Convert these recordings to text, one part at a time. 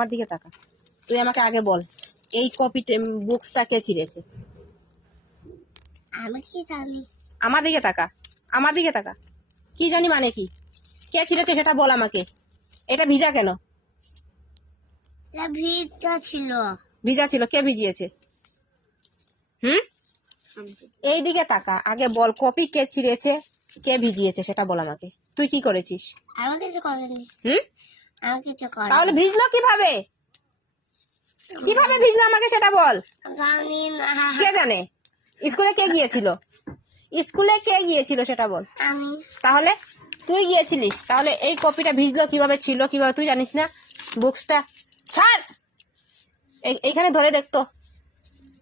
আমার দিকে তাকা। তুই আমাকে আগে বল, এই কপি বুকসটা কে ছিঁড়েছে? আমি কি জানি? আমার দিকে তাকা, আমার দিকে তাকা। কি জানি মানে কি? কে ছিঁড়েছে সেটা বল আমাকে। এটা ভিজা কেন? এটা ভিজা ছিল। ভিজা ছিল, কে ভিজিয়েছে? এই দিকে তাকা, আগে বল কপি কে ছিঁড়েছে, কে ভিজিয়েছে সেটা বল আমাকে। তুই কি করেছিস? আমি কিছু করিনি। আমি কিছু করিনি। তাহলে ভিজলো কিভাবে? কিভাবে ভিজলো আমাকে সেটা বল। জানি না। কে জানে? স্কুলে কে গিয়েছিল? স্কুলে কে গিয়েছিল সেটা বল। আমি। তাহলে তুই গিয়েছিলিস, তাহলে এই কপিটা ভিজলো কিভাবে, ছিল কিভাবে তুই জানিস না? বুকসটা ছাড়, এইখানে ধরে দেখ তো,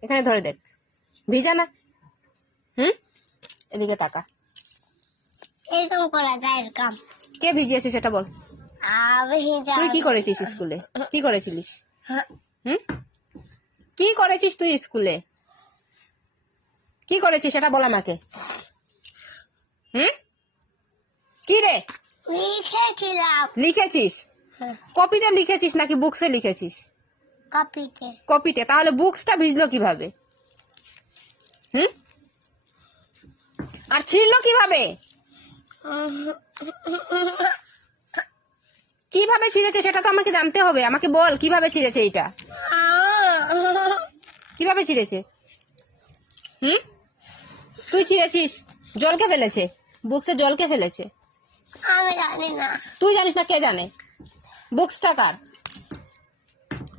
এখানে ধরে দেখ, ভিজা না? এদিকে তাকা। এরকম করা যায়, এরকম। কে ভিজিয়েছে সেটা বল। আমি তুই কি করেছিস স্কুলে? কি করেছিলিস? কি করেছিস তুই স্কুলে? কি করেছিস সেটা বল আমাকে। কি রে? লিখেছিলাম। লিখেছিস? কপিতে লিখেছিস নাকি বুকসে লিখেছিস? কপিতে। কপিতে। তাহলে বুকসটা ভিজলো কিভাবে? আর ছিঁড়লো কিভাবে? কিভাবে ছিঁড়েছে সেটা তো আমাকে জানতে হবে। আমাকে বল কিভাবে ছিঁড়েছে এইটা, কিভাবে ছিঁড়েছে? তুই ছিঁড়েছিস? জলকে ফেলেছে, বুকসে জলকে ফেলেছে। আমি জানি না। তুই জানিস না? কে জানে? বুকসটা কার?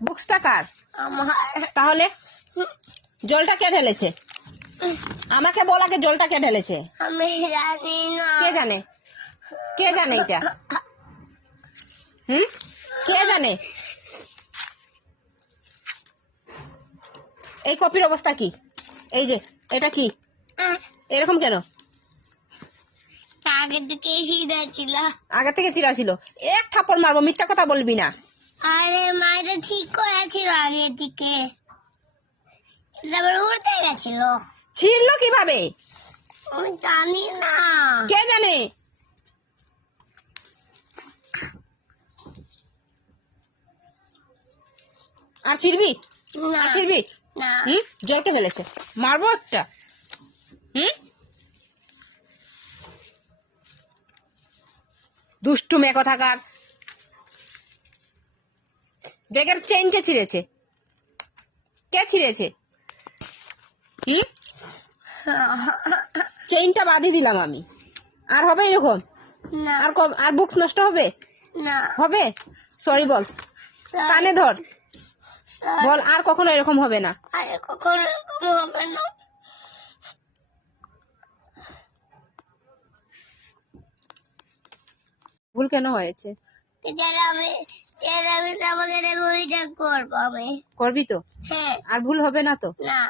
বুকসটা কার? আমার। তাহলে জলটা কে ঢেলেছে? আমাকে বল আগে, জলটা কে ঢেলেছে? আমি জানি না। কে জানে? কে জানে এটা? কে জানে? এই কপির অবস্থা কি? এই যে এটা কি এরকম কেন? আগের দিকে সিধা ছিল। আগে থেকে চিরা ছিল। এক থাপ্পড় মারবো, মিথ্যা কথা বলবি না। আরে মায়েরা ঠিক করেছিল আগের দিকে, তারপর উড়তে গেছিল। ছিঁড়লো কিভাবে? আমি জানি না। কে জানে? আর ছিড়বি? না। আর ছিড়বি? না। জলকে ফেলেছে, মারবো একটা। দুষ্টু মেয়ে কথাকার। জায়গার চেইন কে ছিঁড়েছে? কে ছিঁড়েছে? চেইনটা বাঁধিয়ে দিলাম আমি। আর হবে এরকম? না। আর বুকস নষ্ট হবে? না। হবে? সরি বল, কানে ধর, বল আর কখনো এরকম হবে না। আরে কখনো এরকম হবে না। ভুল কেন হয়েছে? আমি তোমাদের বইটা করবো আমি। করবি তো? হ্যাঁ। আর ভুল হবে না তো? না।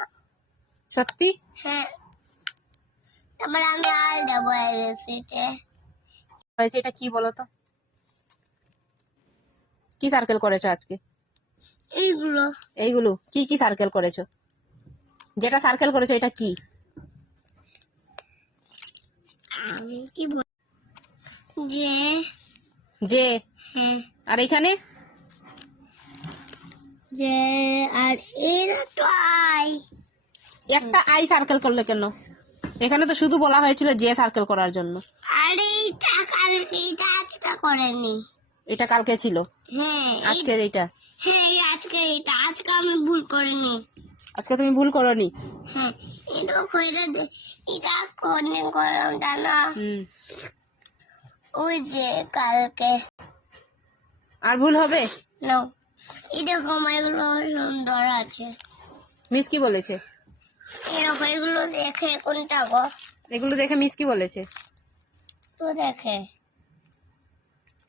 সত্যি? হ্যাঁ। তারপর আমি আর যাবো এবিসিতে। হয়েছে এটা কি বলতো? কি সার্কেল করেছো আজকে? এইগুলো। এইগুলো কি কি সার্কেল করেছো? যেটা সার্কেল করেছো এটা কি? আমি কি বল, যে যে। হ্যাঁ। আর এখানে? যে আর এটা তো আই। একটা আই সার্কেল করলে কেন? এখানে তো শুধু বলা হয়েছিল যে সার্কেল করার জন্য। আরে এটা কালকে, এটা আজকে করেনি। এটা কালকে ছিল। হ্যাঁ। আজকের এইটা? হ্যাঁ আজকে, এটা আজকে আমি ভুল করিনি। আজকে তুমি ভুল করোনি? হ্যাঁ। এটা কইরা এটা কোনে করলাম জানা? ওই যে কালকে। আর ভুল হবে? নো। এরকম এগুলো সুন্দর আছে। মিস কি বলেছে? এরকম এগুলো দেখে কোনটা গো? এগুলো দেখে মিস কি বলেছে? তো দেখে